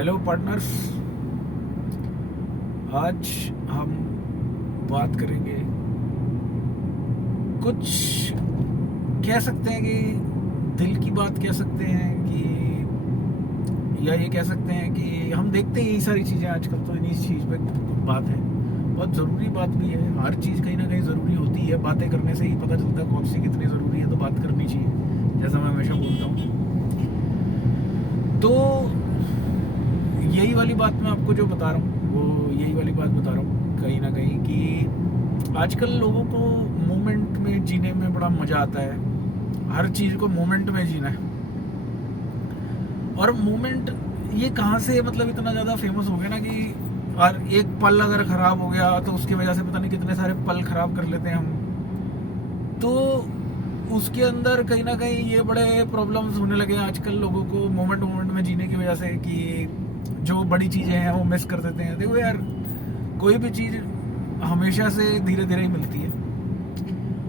Hello partners, आज हम बात करेंगे कुछ, कह सकते हैं कि दिल की बात कह सकते हैं कि, या ये कह सकते हैं कि हम देखते हैं यही सारी चीज़ें आजकल, तो इन्हीं चीज़ पे बात है। बहुत ज़रूरी बात भी है, हर चीज़ कहीं ना कहीं ज़रूरी होती है। बातें करने से ही पता चलता है कौन सी कितनी ज़रूरी है, तो बात करनी चाहिए, जैसा मैं हमेशा बोलता हूँ। तो यही वाली बात मैं आपको जो बता रहा हूँ, वो यही वाली बात बता रहा हूँ कहीं ना कहीं कि आजकल लोगों को मोमेंट में जीने में बड़ा मज़ा आता है। हर चीज़ को मोमेंट में जीना है। और मोमेंट ये कहाँ से मतलब इतना ज़्यादा फेमस हो गया ना कि और एक पल अगर ख़राब हो गया तो उसकी वजह से पता नहीं कितने सारे पल ख़राब कर लेते हैं हम। तो उसके अंदर कहीं ना कहीं ये बड़े प्रॉब्लम्स होने लगे हैं आजकल लोगों को, मोमेंट मोमेंट में जीने की वजह से, कि जो बड़ी चीज़ें हैं वो मिस कर देते हैं। देखो यार, कोई भी चीज़ हमेशा से धीरे धीरे ही मिलती है,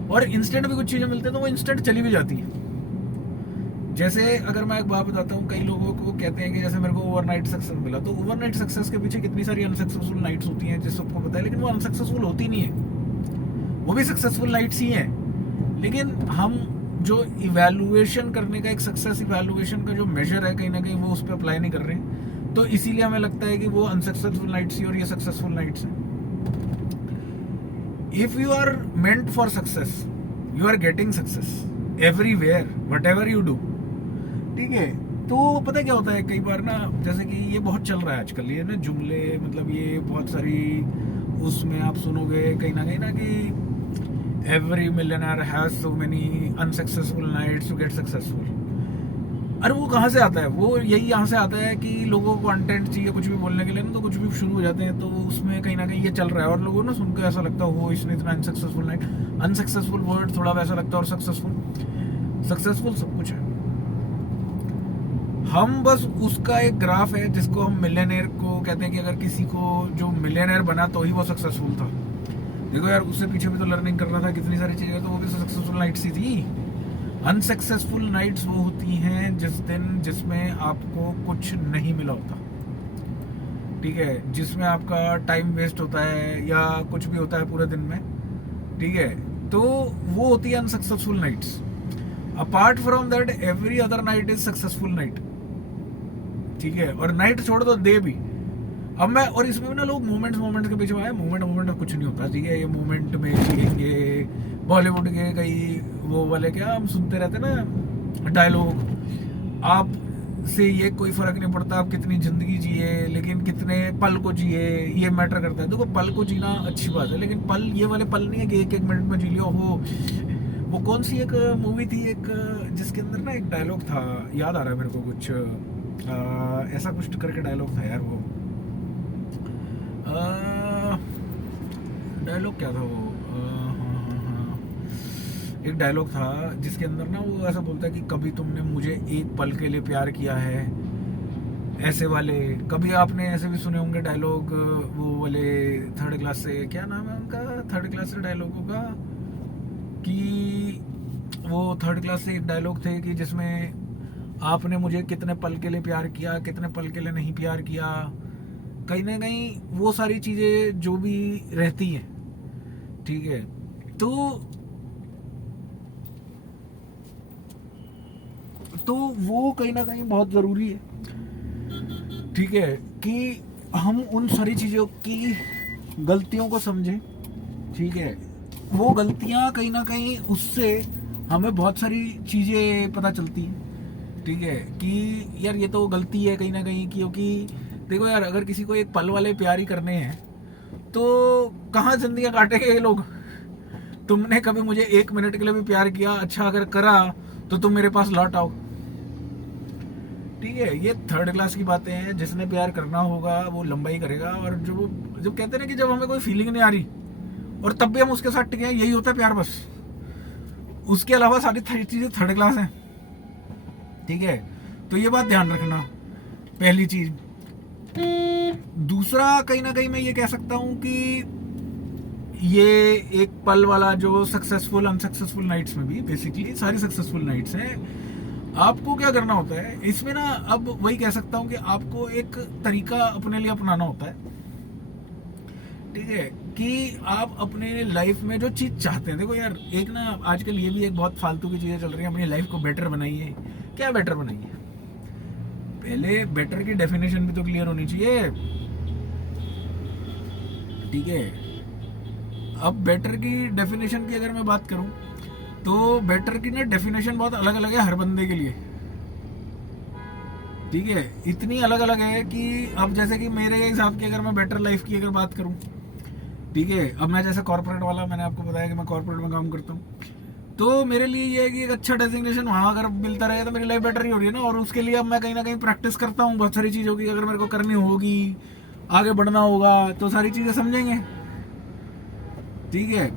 और इंस्टेंट भी कुछ चीज़ें मिलती हैं तो वो इंस्टेंट चली भी जाती है। जैसे अगर मैं एक बात बताता हूँ, कई लोगों को कहते हैं कि जैसे मेरे को ओवरनाइट सक्सेस मिला, तो ओवरनाइट सक्सेस के पीछे कितनी सारी अनसक्सेसफुल नाइट्स होती हैं जिस सबको पता है, लेकिन वो अनसक्सेसफुल होती नहीं है। वो भी सक्सेसफुल नाइट्स ही हैं, लेकिन हम जो इवैल्यूएशन करने का, एक सक्सेस इवैल्यूएशन का जो मेजर है, कहीं ना कहीं वो उस पर अप्लाई नहीं कर रहे हैं। तो इसीलिए हमें लगता है कि वो अनसक्सेसफुल नाइट्स ही और ये सक्सेसफुल नाइट्स हैं। If you are meant for success, you are getting success everywhere, whatever you do, ठीक है। तो पता क्या होता है, कई बार ना, जैसे कि ये बहुत चल रहा है आजकल, ये ना जुमले, मतलब ये बहुत सारी उसमें आप सुनोगे कहीं ना कि every millionaire has so many unsuccessful nights to get successful. अरे वो कहाँ से आता है? वो यही यहाँ से आता है कि लोगों को कंटेंट चाहिए कुछ भी बोलने के लिए ना, तो कुछ भी शुरू हो जाते हैं। तो उसमें कहीं ना कहीं ये चल रहा है, और लोगों ना सुनकर ऐसा लगता है हो इसने इतना अनसक्सेसफुल नाइट, अनसक्सेसफुल वर्ड थोड़ा वैसा लगता है, और सक्सेसफुल सब कुछ है। हम बस उसका एक ग्राफ है जिसको हम मिलियनेयर को कहते हैं, कि अगर किसी को जो मिलियनेयर बना तो ही वो सक्सेसफुल था। देखो यार, उससे पीछे भी तो लर्निंग कर रहा था कितनी सारी चीजें, तो वो भी सक्सेसफुल नाइट्स ही थी। अनसक्सेसफुल नाइट्स वो होती हैं जिसमें आपको कुछ नहीं मिला होता, ठीक है, जिसमें आपका टाइम वेस्ट होता है या कुछ भी होता है पूरे दिन में, ठीक है। तो वो होती है unsuccessful nights. Apart from that every other night is successful night, ठीक है। और नाइट छोड़ दो, डे भी। अब मैं, और इसमें ना लोग मोमेंट्स के पीछे आए, मोमेंट कुछ नहीं होता, ठीक है। ये मोमेंट में ये बॉलीवुड के कई वो वाले, क्या हम सुनते रहते ना डायलॉग, आप से ये कोई फर्क नहीं पड़ता आप कितनी जिंदगी जिए, लेकिन कितने पल को जिए ये मैटर करता है। देखो, पल को जीना अच्छी बात है, लेकिन पल ये वाले पल नहीं है कि एक मिनट में जी लियो हो। वो कौन सी एक मूवी थी, एक जिसके अंदर ना एक डायलॉग था, याद आ रहा है मेरे को कुछ ऐसा कुछ करके डायलॉग था यार। वो डायलॉग क्या था वो, हाँ, एक डायलॉग था जिसके अंदर ना वो ऐसा बोलता है कि कभी तुमने मुझे एक पल के लिए प्यार किया है, ऐसे वाले। कभी आपने ऐसे भी सुने होंगे डायलॉग, वो वाले थर्ड क्लास से, क्या नाम है उनका, थर्ड क्लास से डायलॉगों का, कि वो थर्ड क्लास से एक डायलॉग थे कि जिसमें आपने मुझे कितने पल के लिए प्यार किया, कितने पल के लिए नहीं प्यार किया। कहीं ना कहीं वो सारी चीज़ें जो भी रहती हैं, ठीक है। तो वो कहीं ना कहीं बहुत ज़रूरी है, ठीक है, कि हम उन सारी चीज़ों की गलतियों को समझें, ठीक है। वो गलतियां कहीं ना कहीं, उससे हमें बहुत सारी चीज़ें पता चलती हैं, ठीक है, कि यार ये तो गलती है कहीं ना कहीं। क्योंकि देखो यार, अगर किसी को एक पल वाले प्यार ही करने हैं तो कहाँ जिंदगियां काटेंगे ये लोग। तुमने कभी मुझे एक मिनट के लिए भी प्यार किया, अच्छा अगर करा तो तुम मेरे पास लौट आओ, ठीक है। ये थर्ड क्लास की बातें हैं। जिसने प्यार करना होगा वो लंबाई करेगा। और जो कहते हैं ना कि जब हमें कोई फीलिंग नहीं आ रही और तब भी हम उसके साथ टिके हैं, यही होता है प्यार बस। उसके अलावा सारी चीजें थर्ड क्लास हैं, ठीक है। तो ये बात ध्यान रखना, पहली चीज। दूसरा, कहीं ना कहीं मैं ये कह सकता हूं कि ये एक पल वाला जो सक्सेसफुल अनसक्सेसफुल नाइट्स में भी, बेसिकली सारी सक्सेसफुल नाइट्स हैं, आपको क्या करना होता है इसमें ना, अब वही कह सकता हूँ कि आपको एक तरीका अपने लिए अपनाना होता है, ठीक है, कि आप अपने लाइफ में जो चीज चाहते हैं, देखो यार एक ना आजकल ये भी एक बहुत फालतू की चीजें चल रही हैं, अपनी लाइफ को बेटर बनाइए। क्या बेटर बनाइए? पहले बेटर की डेफिनेशन भी तो क्लियर होनी चाहिए, ठीक है। अब बेटर की डेफिनेशन की अगर मैं बात करूं तो बेटर की ना डेफिनेशन बहुत अलग अलग है हर बंदे के लिए, ठीक है। इतनी अलग अलग है कि अब जैसे कि मेरे हिसाब की अगर मैं बेटर लाइफ की अगर बात करूं, ठीक है, अब मैं जैसे कॉर्पोरेट वाला, मैंने आपको बताया कि मैं कॉर्पोरेट में काम करता हूँ, तो मेरे लिए ये है कि एक अच्छा डेजिग्नेशन वहाँ अगर मिलता रहे तो मेरी लाइफ बेटर ही हो रही है ना। और उसके लिए अब मैं कहीं ना कहीं प्रैक्टिस करता हूँ बहुत सारी चीज़ों की, अगर मेरे को करनी होगी, आगे बढ़ना होगा तो सारी चीज़ें समझेंगे, ठीक है।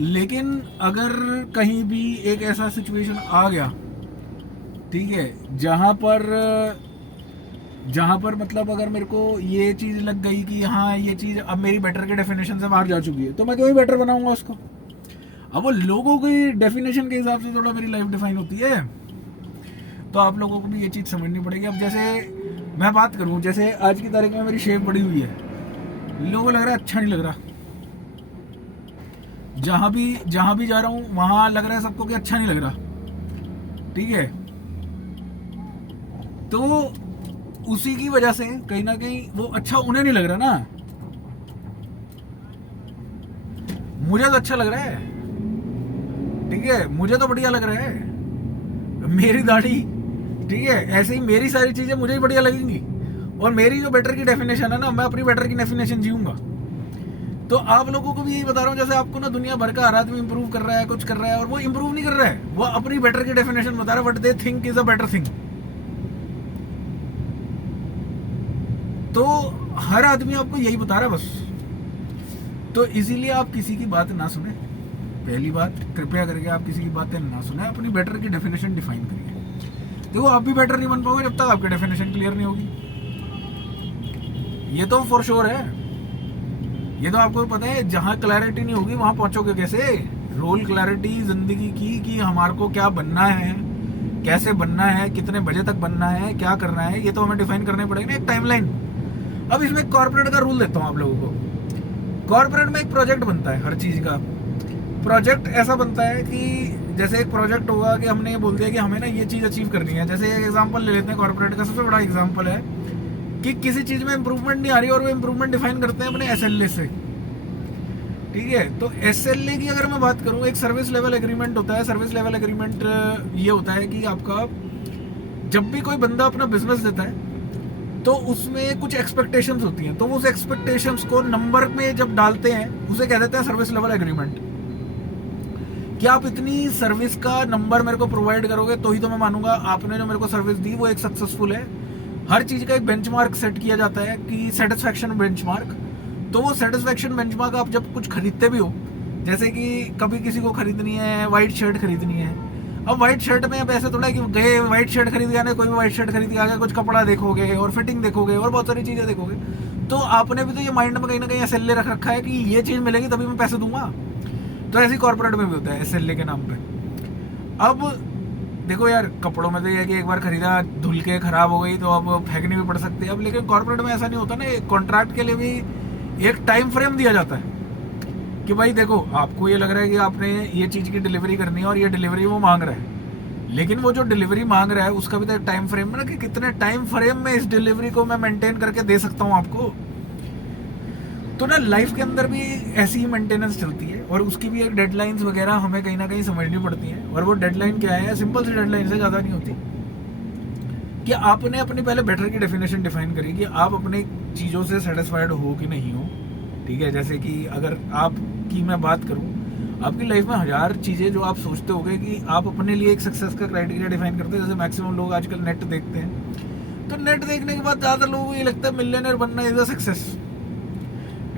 लेकिन अगर कहीं भी एक ऐसा सिचुएशन आ गया, ठीक है, जहाँ पर मतलब अगर मेरे को ये चीज़ लग गई कि हाँ ये चीज़ अब मेरी बेटर के डेफिनेशन से बाहर जा चुकी है, तो मैं क्यों ही बेटर बनाऊंगा उसको। अब वो लोगों की डेफिनेशन के हिसाब से थोड़ा मेरी लाइफ डिफाइन होती है, तो आप लोगों को भी ये चीज़ समझनी पड़ेगी। अब जैसे मैं बात करूं, जैसे आज की तारीख में मेरी शेप बढ़ी हुई है, लोगों को लग रहा है अच्छा नहीं लग रहा, जहां भी जा रहा हूं वहां लग रहा है सबको कि अच्छा नहीं लग रहा, ठीक है। तो उसी की वजह से कहीं ना कहीं वो अच्छा उन्हें नहीं लग रहा ना, मुझे तो अच्छा लग रहा है, ठीक है, मुझे तो बढ़िया लग रहा है, मेरी दाढ़ी, ठीक है, ऐसे ही मेरी सारी चीजें मुझे ही बढ़िया लगेंगी। और मेरी जो बेटर की डेफिनेशन है ना, मैं अपनी बेटर की डेफिनेशन जीऊंगा। तो आप लोगों को भी यही बता रहा हूँ, जैसे आपको ना दुनिया भर का हर आदमी इंप्रूव कर रहा है, कुछ कर रहा है, और वो इंप्रूव नहीं कर रहा है, वो अपनी बेटर की डेफिनेशन बता रहा है, what they think is a better thing. तो हर आदमी आपको यही बता रहा है बस। तो इसीलिए आप किसी की बात ना सुने, पहली बात, कृपया करके आप किसी की बातें ना सुने, अपनी बेटर की डेफिनेशन डिफाइन करिए। देखो आप भी बेटर नहीं बन पाओगे जब तक आपकी डेफिनेशन क्लियर नहीं होगी, ये तो फॉर श्योर है। ये तो आपको पता है, जहां क्लैरिटी नहीं होगी वहां पहुंचोगे कैसे। रोल क्लैरिटी जिंदगी की कि हमारे को क्या बनना है, कैसे बनना है, कितने बजे तक बनना है, क्या करना है, ये तो हमें डिफाइन करने पड़ेगा ना, एक टाइमलाइन। अब इसमें कॉर्पोरेट का रूल देता हूँ आप लोगों को। कॉर्पोरेट में एक प्रोजेक्ट बनता है, हर चीज का प्रोजेक्ट ऐसा बनता है कि जैसे एक प्रोजेक्ट होगा कि हमने ये बोल दिया कि हमें ना ये चीज अचीव करनी है। जैसे एक एग्जांपल ले लेते हैं, कॉर्पोरेट का सबसे बड़ा एग्जांपल है कि किसी चीज में इंप्रूवमेंट नहीं आ रही और वो इंप्रूवमेंट डिफाइन करते हैं अपने एसएलए से, ठीक है। तो एसएलए की अगर मैं बात करूं, एक सर्विस लेवल एग्रीमेंट होता है। सर्विस लेवल एग्रीमेंट ये होता है कि आपका जब भी कोई बंदा अपना बिजनेस देता है तो उसमें कुछ एक्सपेक्टेशंस होती हैं, तो उस एक्सपेक्टेशंस को नंबर में जब डालते हैं उसे कह देते हैं सर्विस लेवल एग्रीमेंट। कि आप इतनी सर्विस का नंबर मेरे को प्रोवाइड करोगे तो ही तो मैं मानूंगा आपने जो मेरे को सर्विस दी वो एक सक्सेसफुल है। हर चीज का एक बेंचमार्क सेट किया जाता है कि सेटिस्फैक्शन बेंचमार्क। तो वो सेटिस्फैक्शन बेंचमार्क आप जब कुछ खरीदते भी हो, जैसे कि कभी किसी को खरीदनी है व्हाइट शर्ट खरीदनी है, अब व्हाइट शर्ट में अब ऐसा थोड़ा है कि गए व्हाइट शर्ट खरीद गया, कोई भी व्हाइट शर्ट खरीद के आ गया, कुछ कपड़ा देखोगे और फिटिंग देखोगे और बहुत सारी चीजें देखोगे, तो आपने भी तो ये माइंड में कहीं ना कहीं एसएलए रख रखा है कि ये चीज मिलेगी तभी मैं पैसे दूंगा। तो ऐसे कॉर्पोरेट में भी होता है एसएलए के नाम पे। अब देखो यार, कपड़ों में तो ये है कि एक बार खरीदा धुल के खराब हो गई तो अब फेंकनी भी पड़ सकती है। अब लेकिन कॉर्पोरेट में ऐसा नहीं होता ना, कॉन्ट्रैक्ट के लिए भी एक टाइम फ्रेम दिया जाता है कि भाई देखो आपको ये लग रहा है कि आपने ये चीज की डिलीवरी करनी है और ये डिलीवरी वो मांग रहा है, लेकिन वो जो डिलीवरी मांग रहा है उसका भी तो एक टाइम फ्रेम है ना, कि कितने टाइम फ्रेम में इस डिलीवरी को मैं मेंटेन करके दे सकता हूँ आपको। तो ना लाइफ के अंदर भी ऐसी ही मेंटेनेंस चलती है और उसकी भी एक डेडलाइंस वगैरह हमें कहीं ना कहीं समझनी पड़ती है। और वो डेडलाइन क्या है, सिंपल सी डेडलाइन से ज़्यादा नहीं होती, कि आपने अपनी पहले बेटर की डेफिनेशन डिफाइन करी कि आप अपनी चीज़ों से सेटिस्फाइड हो कि नहीं हो, ठीक है। जैसे कि अगर आपकी मैं बात करूँ, आपकी लाइफ में हजार चीज़ें जो आप सोचते होगे कि आप अपने लिए एक सक्सेस का क्राइटेरिया डिफाइन करते हैं। जैसे मैक्सिमम लोग आजकल नेट देखते हैं, तो नेट देखने के बाद ज़्यादातर लोगों को ये लगता है मिलियनर बनना is a success.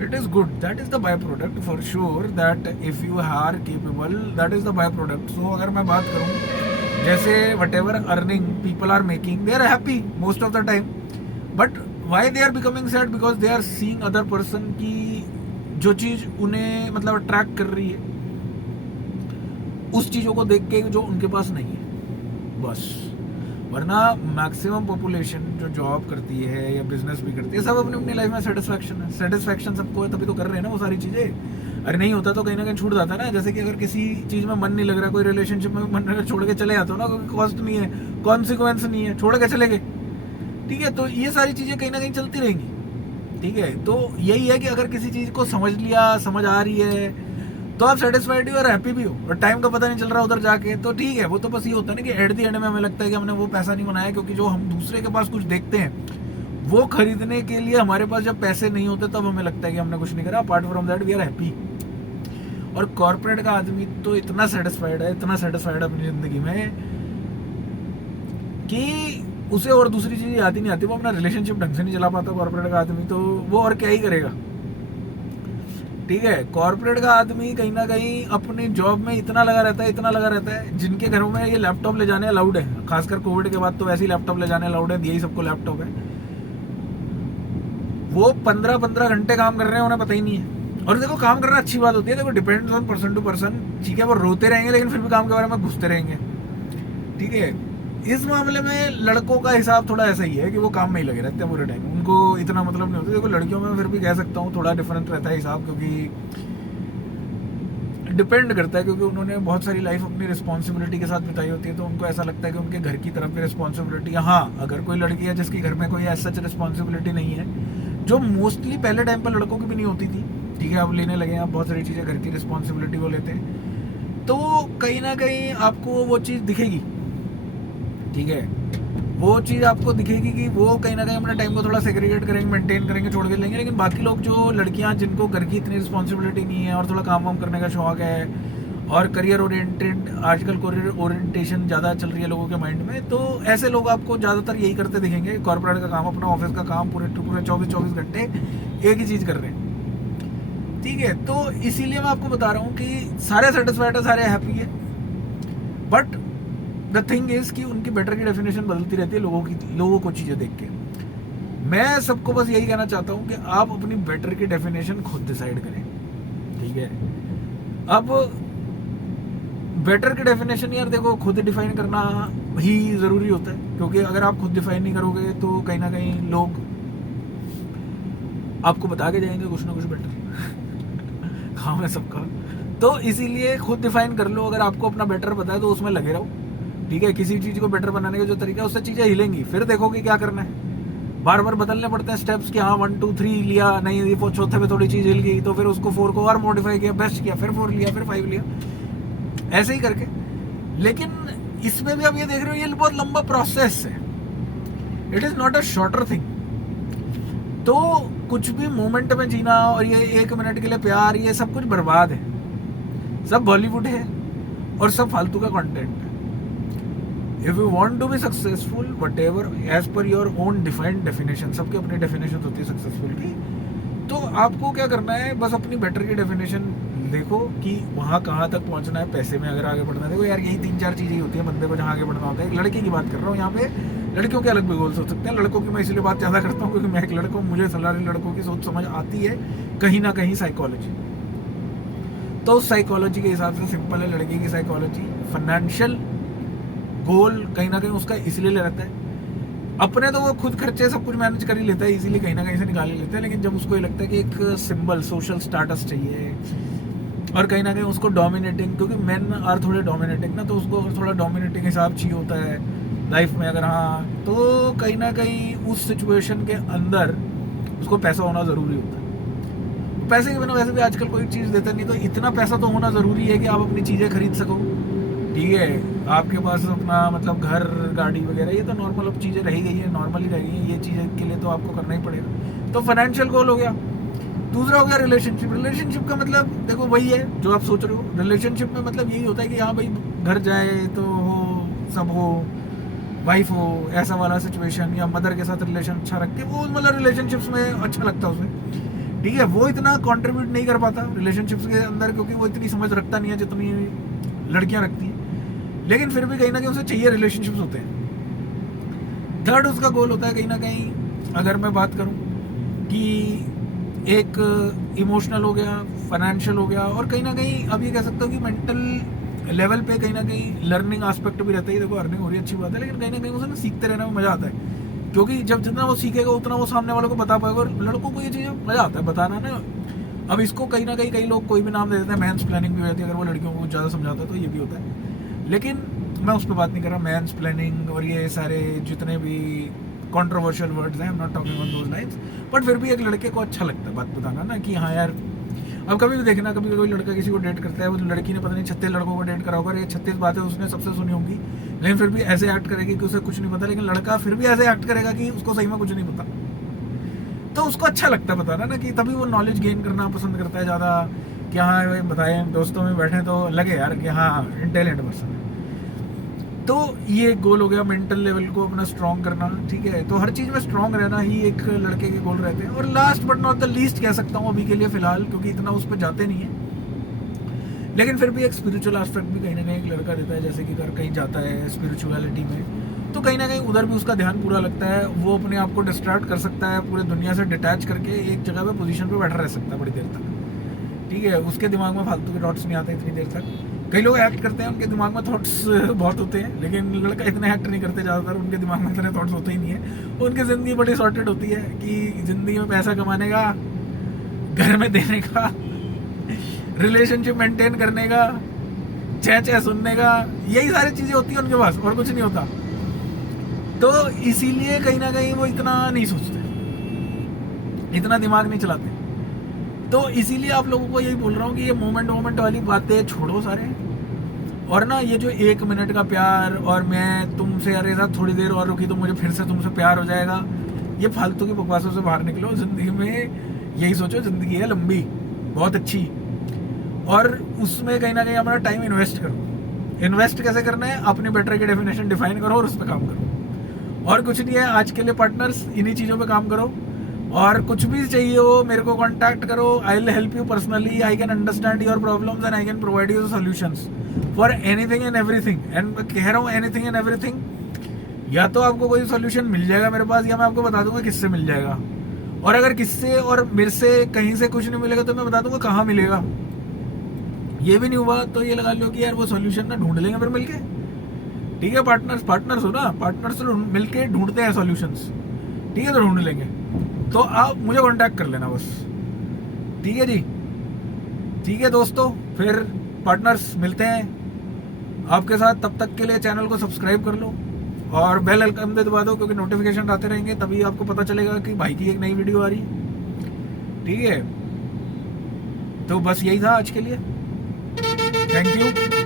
It is good. That is the byproduct for sure. That if you are capable, that is the byproduct. So अगर मैं बात करूँ, जैसे whatever earning people are making, they are happy most of the time. But why they are becoming sad? Because they are seeing other person की जो चीज उन्हें मतलब अट्रैक्ट कर रही है, उस चीजों को देख के जो उनके पास नहीं है, बस। वरना मैक्सिमम पॉपुलेशन जो जॉब करती है या बिजनेस भी करती है, सब अपनी अपनी लाइफ में सेटिस्फैक्शन सबको है, तभी तो कर रहे हैं ना वो सारी चीज़ें। अरे नहीं होता तो कहीं ना कहीं छूट जाता है ना। जैसे कि अगर किसी चीज़ में मन नहीं लग रहा, कोई रिलेशनशिप में मन नहीं, छोड़ के चले जाते हो ना, कोई कॉस्ट नहीं है, कॉन्सिक्वेंस नहीं है, छोड़ के चले गए, ठीक है। तो ये सारी चीज़ें कहीं ना कहीं चलती रहेंगी, ठीक है। तो यही है कि अगर किसी चीज़ को समझ लिया, समझ आ रही है, तो आप सेटिस्फाइड भी और हैप्पी भी हो, और टाइम का पता नहीं चल रहा उधर जाके, तो ठीक है। वो तो बस ये होता है ना कि एट द एंड में हमें लगता है कि हमने वो पैसा नहीं बनाया, क्योंकि जो हम दूसरे के पास कुछ देखते हैं वो खरीदने के लिए हमारे पास जब पैसे नहीं होते तब हमें लगता है कि हमने कुछ नहीं करा। Apart from that we are happy. और कॉर्पोरेट का आदमी तो इतना सेटिस्फाइड है, इतना सेटिस्फाइड है अपनी जिंदगी में कि उसे और दूसरी चीज याद ही नहीं आती। वो अपना रिलेशनशिप ढंग से नहीं चला पाता कॉर्पोरेट का आदमी, तो वो और क्या ही करेगा, ठीक है। कॉर्पोरेट का आदमी कहीं ना कहीं अपनी जॉब में इतना लगा रहता है। जिनके घरों में ये लैपटॉप ले जाने अलाउड है, खासकर कोविड के बाद तो वैसे ही लैपटॉप ले जाने अलाउड है, यही सबको लैपटॉप है, वो 15-15 घंटे काम कर रहे हैं, उन्हें पता ही नहीं है। और देखो, काम करना अच्छी बात होती है, देखो depends on person to person, ठीक है। वो रोते रहेंगे लेकिन फिर भी काम के बारे में घुसते रहेंगे, ठीक है। इस मामले में लड़कों का हिसाब थोड़ा ऐसा ही है कि वो काम में ही लगे रहते हैं पूरे टाइम, उनको इतना मतलब नहीं होता। देखो लड़कियों में फिर भी कह सकता हूँ थोड़ा डिफरेंट रहता है हिसाब, क्योंकि डिपेंड करता है, क्योंकि उन्होंने बहुत सारी लाइफ अपनी रिस्पॉन्सिबिलिटी के साथ बिताई होती है, तो उनको ऐसा लगता है कि उनके घर की तरफ की रिस्पॉन्सिबिलिटी। हाँ, अगर कोई लड़की है जिसके घर में कोई ऐसा सच रिस्पॉन्सिबिलिटी नहीं है, जो मोस्टली पहले टाइम पर लड़कों की भी नहीं होती थी, ठीक है, अब लेने लगे हैं, आप बहुत सारी चीज़ें घर की रिस्पॉन्सिबिलिटी वो लेते हैं, तो कहीं ना कहीं आपको वो चीज़ दिखेगी, ठीक है। वो चीज़ आपको दिखेगी कि वो कहीं ना कहीं अपने टाइम को थोड़ा सेग्रीगेट करेंगे, मेंटेन करेंगे, छोड़ के लेंगे। लेकिन बाकी लोग, जो लड़कियां जिनको घर की इतनी रिस्पॉन्सिबिलिटी नहीं है और थोड़ा काम वाम करने का शौक है, और करियर ओरिएंटेड, आजकल करियर ओरिएंटेशन ज़्यादा चल रही है लोगों के माइंड में, तो ऐसे लोग आपको ज़्यादातर यही करते दिखेंगे। कॉर्पोरेट का काम, अपना ऑफिस का काम पूरे 24 घंटे एक ही चीज़ कर रहे हैं, ठीक है। तो इसीलिए मैं आपको बता रहा हूँ कि सारे सेटिस्फाइड है, सारे हैप्पी है, बट द थिंग इज कि उनकी बेटर की डेफिनेशन बदलती रहती है लोगों को चीज़ें देख के। मैं सबको बस यही कहना चाहता हूँ कि आप अपनी बेटर की डेफिनेशन खुद डिसाइड करें, ठीक है। अब बेटर की डेफिनेशन यार देखो, खुद डिफाइन करना ही ज़रूरी होता है, क्योंकि अगर आप खुद डिफाइन नहीं करोगे तो कहीं ना कहीं लोग आपको बता के जाएंगे कुछ ना कुछ बेटर काम है सबका। तो इसीलिए खुद डिफाइन कर लो। अगर आपको अपना बेटर पता है तो उसमें लगे रहो, ठीक है। किसी चीज़ को बेटर बनाने का जो तरीका है उससे चीज़ें हिलेंगी, फिर देखोगे क्या करना है। बार बार बदलने पड़ते हैं स्टेप्स कि हाँ 1 2 3 लिया, नहीं ये चौथे में थोड़ी चीज़ हिल गई, तो फिर उसको 4 को और मॉडिफाई किया, बेस्ट किया, फिर 4 लिया, फिर 5 लिया, ऐसे ही करके। लेकिन इसमें भी आप ये देख रहे हो, ये बहुत लंबा प्रोसेस है, it is not a shorter thing. तो कुछ भी मोमेंट में जीना और ये 1 मिनट के लिए प्यार, ये सब कुछ बर्बाद है, सब बॉलीवुड है और सब फालतू का कंटेंट है। If you want to be successful, whatever as per your own defined definition, सबकी अपनी डेफिनेशन होती है सक्सेसफुल की, तो आपको क्या करना है, बस अपनी बेटर की डेफिनेशन देखो कि वहाँ कहाँ तक पहुँचना है, पैसे में अगर आगे बढ़ना है। देखो यार, यही 3-4 चीज़ें होती है बंदे को जहाँ आगे बढ़ना होता है। एक लड़के की बात कर रहा हूँ यहाँ पे, लड़कियों के अलग भी गोल्स हो सकते हैं, लड़कों की मैं इसलिए बात ज़्यादा करता हूँ क्योंकि मैं एक लड़का हूँ, मुझे सारे लड़कों की सोच समझ आती है कहीं ना कहीं, साइकोलॉजी। तो उस साइकोलॉजी के हिसाब से सिंपल है, लड़के की साइकोलॉजी फाइनेंशियल गोल कहीं ना कहीं उसका इसलिए ले रहता है, अपने तो वो खुद खर्चे सब कुछ मैनेज कर ही लेता है, इजीली कहीं ना कहीं से निकाल ही लेता है। लेकिन जब उसको ये लगता है कि एक सिंबल, सोशल स्टेटस चाहिए, और कहीं ना कहीं उसको डोमिनेटिंग, क्योंकि मेन आर थोड़े डोमिनेटिंग ना, तो उसको थोड़ा डोमिनेटिंग हिसाब चाहिए होता है लाइफ में अगर, हाँ, तो कहीं ना कहीं उस सिचुएशन के अंदर उसको पैसा होना ज़रूरी होता है। पैसे के बिना वैसे भी आजकल कोई चीज़ देता नहीं, तो इतना पैसा तो होना ज़रूरी है कि आप अपनी चीज़ें खरीद सको, ठीक है। आपके पास अपना मतलब घर, गाड़ी वगैरह, ये तो नॉर्मल अब चीज़ें रही गई है, नॉर्मल ही रह गई है, ये चीज़ें के लिए तो आपको करना ही पड़ेगा। तो फाइनेंशियल गोल हो गया। दूसरा हो गया रिलेशनशिप का मतलब देखो वही है जो आप सोच रहे हो। रिलेशनशिप में मतलब यही होता है कि हाँ भाई, घर जाए तो हो, सब हो, वाइफ हो, ऐसा वाला सिचुएशन, या मदर के साथ रिलेशन अच्छा रख के, वो मतलब रिलेशनशिप्स में अच्छा लगता है उसे, ठीक है। वो इतना कंट्रीब्यूट नहीं कर पाता रिलेशनशिप्स के अंदर, क्योंकि वो इतनी समझ रखता नहीं है जितनी लड़कियां रखती हैं, लेकिन फिर भी कहीं ना कहीं उसे चाहिए रिलेशनशिप्स होते हैं। थर्ड उसका गोल होता है कहीं ना कहीं, अगर मैं बात करूं कि एक इमोशनल हो गया, फाइनेंशियल हो गया, और कहीं ना कहीं अब ये कह सकता हूँ कि मेंटल लेवल पे कहीं ना कहीं लर्निंग एस्पेक्ट भी रहता है। देखो अर्निंग हो रही है अच्छी बात है, लेकिन कहीं ना कहीं उसे ना सीखते रहने में मजा आता है, क्योंकि जब जितना वो सीखेगा उतना वो सामने वालों को बता पाएगा। और लड़कों को ये चीज़ मजा आता है बताना ना। अब इसको कहीं ना कहीं कई लोग कोई भी नाम दे देते हैं, मैंस प्लानिंग भी होती है, अगर वो लड़कियों को ज़्यादा समझाता है तो ये भी होता है। लेकिन मैं उस पर बात नहीं कर रहा। मैंस प्लानिंग और ये सारे जितने भी कंट्रोवर्शियल वर्ड्स हैं, I am not talking on those lines, but फिर भी एक लड़के को अच्छा लगता है बात बताना ना कि हाँ यार। अब कभी भी देखना, कभी कोई लड़का किसी को डेट करता है, वो लड़की ने पता नहीं 36 लड़कों को डेट करा होगा, ये 36 बातें उसने सबसे सुनी होंगी, लेकिन फिर भी ऐसे एक्ट करेगी कि उसे कुछ नहीं पता। लेकिन लड़का फिर भी ऐसे एक्ट करेगा कि उसको सही में कुछ नहीं पता, तो उसको अच्छा लगता है बताना ना, कि तभी वो नॉलेज गेन करना पसंद करता है ज़्यादा, कि हाँ बताएं दोस्तों में बैठे तो लगे यार कि हाँ इंटेलिजेंट पर्सन है। तो ये एक गोल हो गया, मेंटल लेवल को अपना स्ट्रॉन्ग करना, ठीक है। तो हर चीज़ में स्ट्रॉन्ग रहना ही एक लड़के के गोल रहते हैं। और last but not the least कह सकता हूँ अभी के लिए फिलहाल, क्योंकि इतना उस पर जाते नहीं है, लेकिन फिर भी एक स्पिरिचुअल एस्पेक्ट भी कहीं ना कहीं एक लड़का देता है। जैसे कि अगर कहीं जाता है स्पिरिचुअलिटी में, तो कहीं ना कहीं उधर भी उसका ध्यान पूरा लगता है। वो अपने आप को डिस्ट्रैक्ट कर सकता है, पूरे दुनिया से डिटैच करके एक जगह पे पोजीशन पे बैठा रह सकता है बड़ी देर तक, ठीक है। उसके दिमाग में फालतू के थॉट्स नहीं आते इतनी देर तक। कई लोग एक्ट करते हैं, उनके दिमाग में थॉट्स बहुत होते हैं, लेकिन लड़का इतने एक्ट नहीं करते ज़्यादातर, उनके दिमाग में इतने थॉट्स होते ही नहीं है। उनकी ज़िंदगी बड़ी सॉर्टेड होती है कि ज़िंदगी में पैसा कमाने का, घर में देने का, रिलेशनशिप मेंटेन करने का, चह सुनने का, यही सारी चीज़ें होती हैं उनके पास, और कुछ नहीं होता। तो इसीलिए कहीं ना कहीं वो इतना नहीं सोचते, इतना दिमाग नहीं चलाते। तो इसीलिए आप लोगों को यही बोल रहा हूँ कि ये मोमेंट वाली बातें छोड़ो सारे, और ना ये जो 1 मिनट का प्यार, और मैं तुमसे अरे साथ थोड़ी देर और रुकी तो मुझे फिर से तुमसे प्यार हो जाएगा, ये फालतू की बकवासों से बाहर निकलो। ज़िंदगी में यही सोचो, ज़िंदगी है लंबी, बहुत अच्छी, और उसमें कहीं ना कहीं अपना टाइम इन्वेस्ट करो। इन्वेस्ट कैसे करना है, अपने बेटर की डेफिनेशन डिफाइन करो और उस पर काम करो, और कुछ नहीं है। आज के लिए पार्टनर्स इन्हीं चीज़ों पे काम करो, और कुछ भी चाहिए हो मेरे को कांटेक्ट करो। I will help you personally, I can understand your problems and I can provide you solutions for anything and everything. And मैं कह रहा हूँ एनीथिंग एंड एवरीथिंग, या तो आपको कोई सॉल्यूशन मिल जाएगा मेरे पास, या मैं आपको बता दूंगा किससे मिल जाएगा। और अगर किससे और मेरे से कहीं से कुछ नहीं मिलेगा तो मैं बता दूंगा कहाँ मिलेगा। ये भी नहीं हुआ तो ये लगा लो कि यार वो सॉल्यूशन ना ढूंढ लेंगे फिर मिलके, ठीक है। पार्टनर्स हो ना, पार्टनर्स तो मिलके ढूंढते हैं सॉल्यूशंस, ठीक है। तो ढूंढ लेंगे, तो आप मुझे कांटेक्ट कर लेना बस, ठीक है जी। ठीक है दोस्तों, फिर पार्टनर्स मिलते हैं आपके साथ। तब तक के लिए चैनल को सब्सक्राइब कर लो और बेल आइकन पे दबा दो, क्योंकि नोटिफिकेशन आते रहेंगे, तभी आपको पता चलेगा कि भाई की एक नई वीडियो आ रही है, ठीक है। तो बस यही था आज के लिए, थैंक यू।